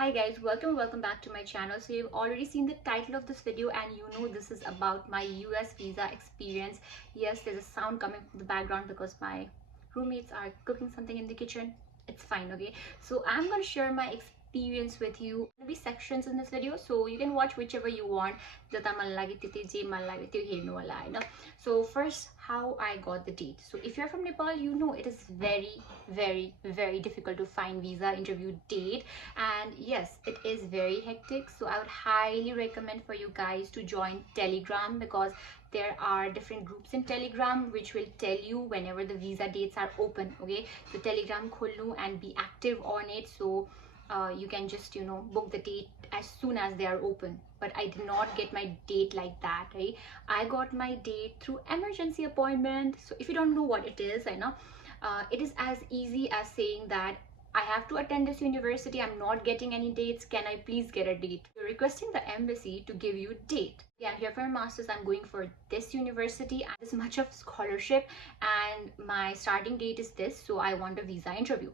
Hi guys, welcome back to my channel. So you've already seen the title of this video and you know this is about my US visa experience. Yes, there's a sound coming from the background because my roommates are cooking something in the kitchen. It's fine, okay? So I'm going to share my experience with you. There will be sections in this video, so you can watch whichever you want. So first, how I got the date. So if you're from Nepal, you know it is very difficult to find visa interview date, and yes, it is very hectic. So I would highly recommend for you guys to join Telegram, because there are different groups in Telegram which will tell you whenever the visa dates are open. Okay, so Telegram khulnu and be active on it, so you can just book the date as soon as they are open. But I did not get my date like that, right? I got my date through emergency appointment. So if you don't know what it is, I know it is as easy as saying that I have to attend this university, I'm not getting any dates, can I please get a date? You're requesting the embassy to give you a date. Yeah, I'm here for a master's, I'm going for this university and this much of scholarship, and my starting date is this, so I want a visa interview.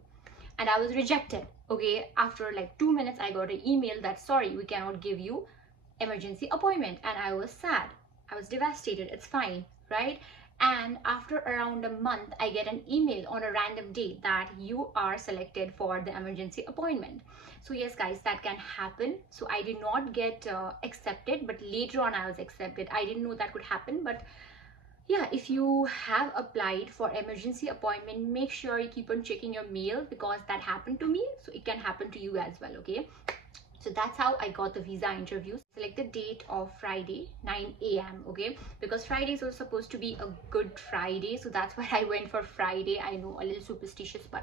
And I was rejected. Okay, after like 2 minutes I got an email that sorry, we cannot give you emergency appointment. And I was sad, I was devastated. It's fine, right? And after around a month I get an email on a random day that you are selected for the emergency appointment. So yes guys, that can happen. So I did not get accepted, but later on I was accepted. I didn't know that could happen, but yeah, if you have applied for emergency appointment, make sure you keep on checking your mail, because that happened to me, so it can happen to you as well. Okay, so that's how I got the visa interview. Select the date of Friday 9 a.m. okay, because Fridays were supposed to be a Good Friday, so that's why I went for Friday. I know, a little superstitious, but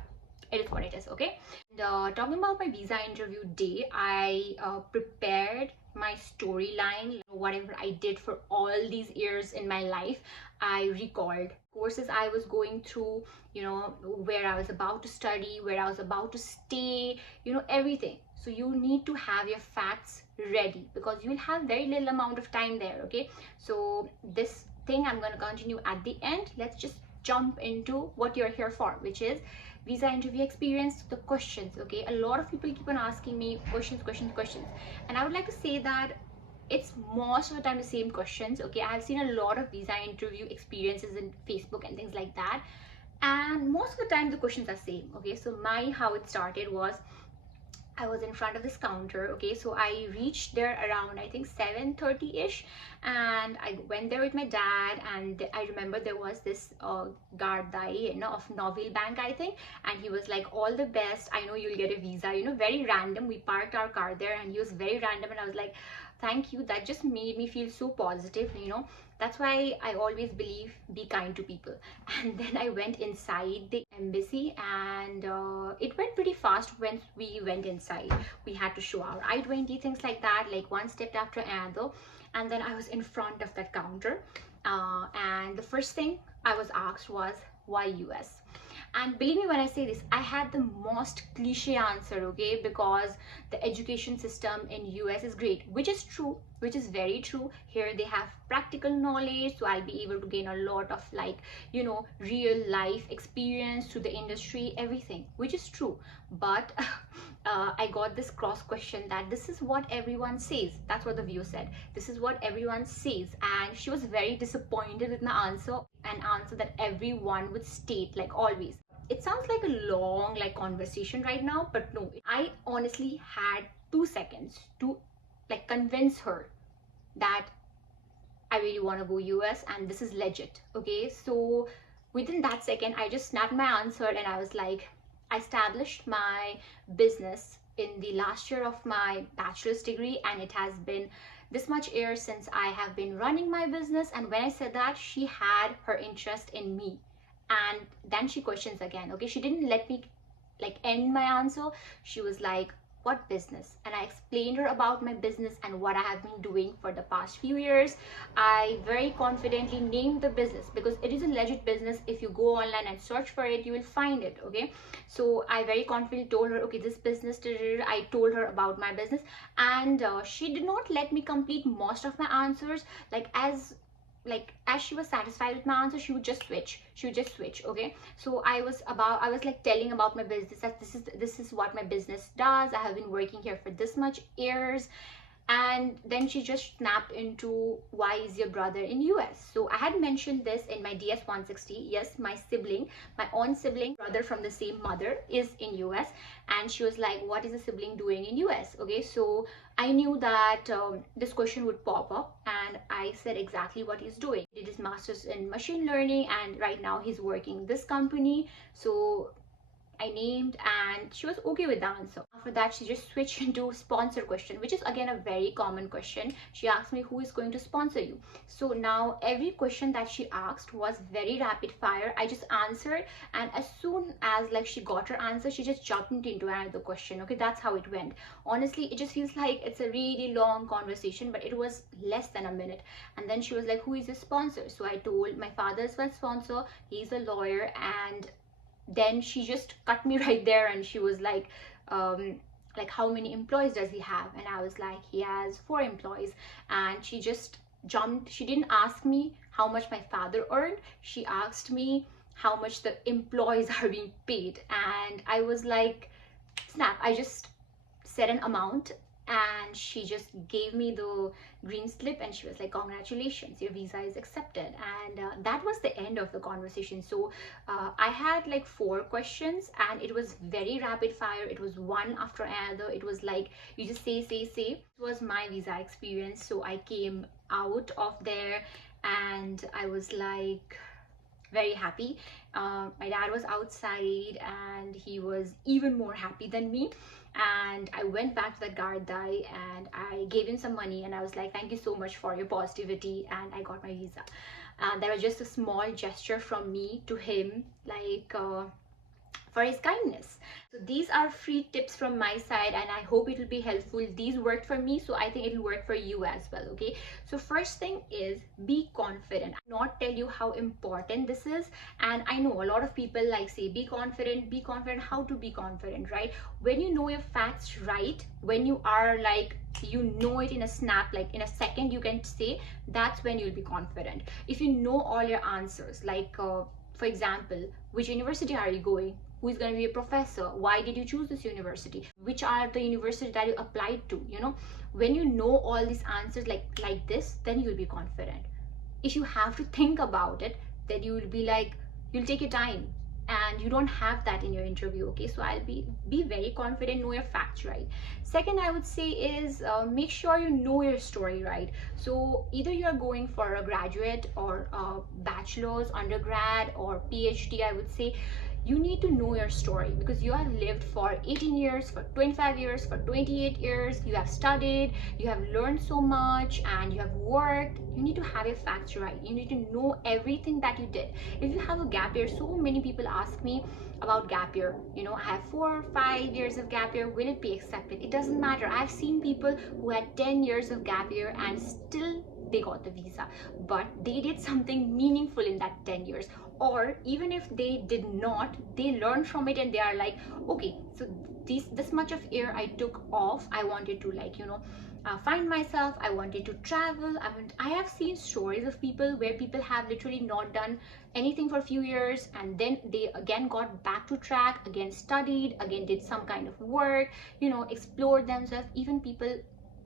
it is what it is. Okay, and talking about my visa interview day, I prepared my storyline. Whatever I did for all these years in my life, I recalled courses I was going through, where I was about to study, where I was about to stay, everything. So you need to have your facts ready, because you will have very little amount of time there. Okay, so this thing I'm going to continue at the end. Let's just jump into what you're here for, which is visa interview experience, the questions. Okay, a lot of people keep on asking me questions, and I would like to say that it's most of the time the same questions. Okay, I have seen a lot of visa interview experiences in Facebook and things like that, and most of the time the questions are same. Okay, so how it started was, I was in front of this counter. Okay, so I reached there around, I think, 7:30-ish, and I went there with my dad. And I remember there was this guard dai, of Novil Bank, I think, and he was like, all the best, I know you'll get a visa. Very random. We parked our car there and he was very random, and I was like, thank you. That just made me feel so positive. That's why I always believe, be kind to people. And then I went inside the embassy, and it went pretty fast. When we went inside, we had to show our I-20, things like that, like one step after another. And then I was in front of that counter, and the first thing I was asked was, why US? And believe me when I say this, I had the most cliche answer. Okay, because the education system in US is great, which is true, which is very true. Here they have practical knowledge, so I'll be able to gain a lot of, like, real life experience to the industry, everything, which is true. But I got this cross question that this is what everyone says. That's what the viewer said, this is what everyone says. And she was very disappointed with my answer, an answer that everyone would state, like always. It sounds like a long, like, conversation right now, but no, I honestly had 2 seconds to, like, convince her that I really want to go US and this is legit. Okay, so within that second I just snapped my answer, and I was like, I established my business in the last year of my bachelor's degree, and it has been this much years since I have been running my business. And when I said that, she had her interest in me. And then she questions again. Okay, she didn't let me, like, end my answer. She was like, what business? And I explained her about my business and what I have been doing for the past few years. I very confidently named the business because it is a legit business. If you go online and search for it, you will find it. Okay, so I very confidently told her, okay, this business, I told her about my business. And she did not let me complete most of my answers. Like, as like as she was satisfied with my answer, she would just switch. Okay, so I was like telling about my business, that this is what my business does. I have been working here for this much years. And then she just snapped into, why is your brother in US? So I had mentioned this in my DS 160. Yes, my sibling, my own sibling, brother from the same mother, is in US. And she was like, what is a sibling doing in US? Okay, so I knew that this question would pop up, and I said exactly what he's doing. He did his master's in machine learning, and right now he's working this company. So I named, and she was okay with the answer. After that, she just switched into sponsor question, which is again a very common question. She asked me, who is going to sponsor you? So now every question that she asked was very rapid fire. I just answered, and as soon as like she got her answer, she just jumped into another question. Okay, that's how it went. Honestly, it just feels like it's a really long conversation, but it was less than a minute. And then she was like, who is your sponsor? So I told, my father's my sponsor, he's a lawyer. And then she just cut me right there, and she was like how many employees does he have? And I was like, he has 4 employees. And she just jumped. She didn't ask me how much my father earned, she asked me how much the employees are being paid. And I was like, snap. I just said an amount, and she just gave me the green slip, and she was like, congratulations, your visa is accepted. And that was the end of the conversation. So I had like 4 questions, and it was very rapid fire. It was one after another. It was like, you just say. It was my visa experience. So I came out of there, and I was like very happy. My dad was outside, and he was even more happy than me. And I went back to the guard guy, and I gave him some money, and I was like, thank you so much for your positivity, and I got my visa. That was just a small gesture from me to him, like for his kindness. So these are free tips from my side, and I hope it will be helpful. These worked for me, so I think it will work for you as well. Okay, so first thing is, be confident. I'll not tell you how important this is, and I know a lot of people like say, be confident, be confident. How to be confident, right? When you know your facts right, when you are like, you know it in a snap, like in a second you can say, that's when you'll be confident. If you know all your answers, like for example, which university are you going? Who is going to be a professor? Why did you choose this university? Which are the universities that you applied to? You know, when you know all these answers like this, then you'll be confident. If you have to think about it, then you will be like, you'll take your time, and you don't have that in your interview. Okay, so I'll be very confident, know your facts right. Second, I would say is make sure you know your story right. So either you're going for a graduate or a bachelor's, undergrad, or PhD, I would say you need to know your story, because you have lived for 18 years, for 25 years, for 28 years. You have studied, you have learned so much, and you have worked. You need to have your facts right. You need to know everything that you did. If you have a gap year, so many people ask me about gap year. You know, I have 4 or 5 years of gap year, will it be accepted? It doesn't matter. I've seen people who had 10 years of gap year and still they got the visa, but they did something meaningful in that 10 years. Or even if they did not, they learned from it, and they are like, okay, so this much of year I took off, I wanted to, like, you know, find myself, I wanted to travel. I have seen stories of people where people have literally not done anything for a few years, and then they again got back to track, again studied, again did some kind of work, you know, explored themselves. Even people,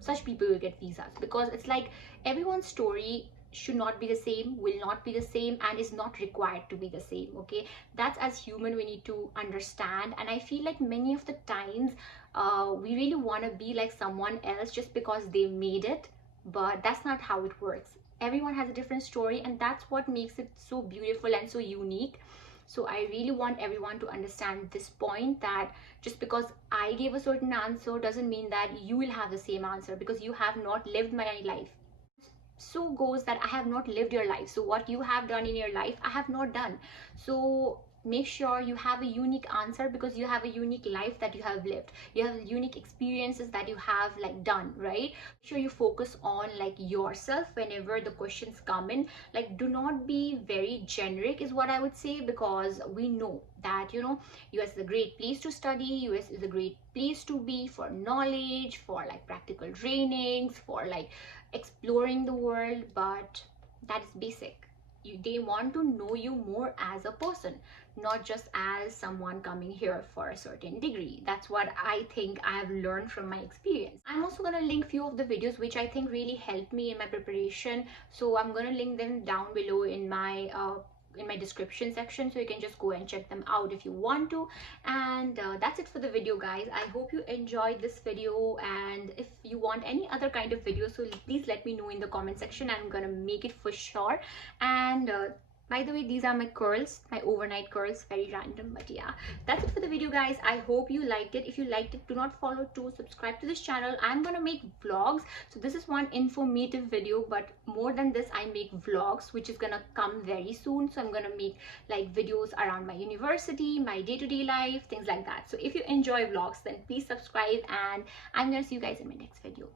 such people will get visas, because it's like everyone's story should not be the same, will not be the same, and is not required to be the same. Okay, that's, as human, we need to understand. And I feel like many of the times we really want to be like someone else just because they made it, but that's not how it works. Everyone has a different story, and that's what makes it so beautiful and so unique. So I really want everyone to understand this point, that just because I gave a certain answer doesn't mean that you will have the same answer, because you have not lived my life. So goes that I have not lived your life. So what you have done in your life, I have not done. So make sure you have a unique answer, because you have a unique life that you have lived. You have unique experiences that you have like done, right? Make sure you focus on like yourself whenever the questions come in. Like, do not be very generic is what I would say, because we know that, you know, US is a great place to study. US is a great place to be for knowledge, for like practical trainings, for like exploring the world. But That is basic. They want to know you more as a person, not just as someone coming here for a certain degree. That's what I think I have learned from my experience. I'm also going to link few of the videos which I think really helped me in my preparation, so I'm going to link them down below in my description section, so you can just go and check them out if you want to. And that's it for the video, guys. I hope you enjoyed this video, and if you want any other kind of video, so please let me know in the comment section. I'm gonna make it for sure. And by the way, these are my curls, my overnight curls, very random, but yeah, that's it for the video, guys. I hope you liked it. If you liked it, do not follow to subscribe to this channel. I'm gonna make vlogs, so this is one informative video, but more than this, I make vlogs which is gonna come very soon. So I'm gonna make like videos around my university, my day-to-day life, things like that. So if you enjoy vlogs, then please subscribe, and I'm gonna see you guys in my next video.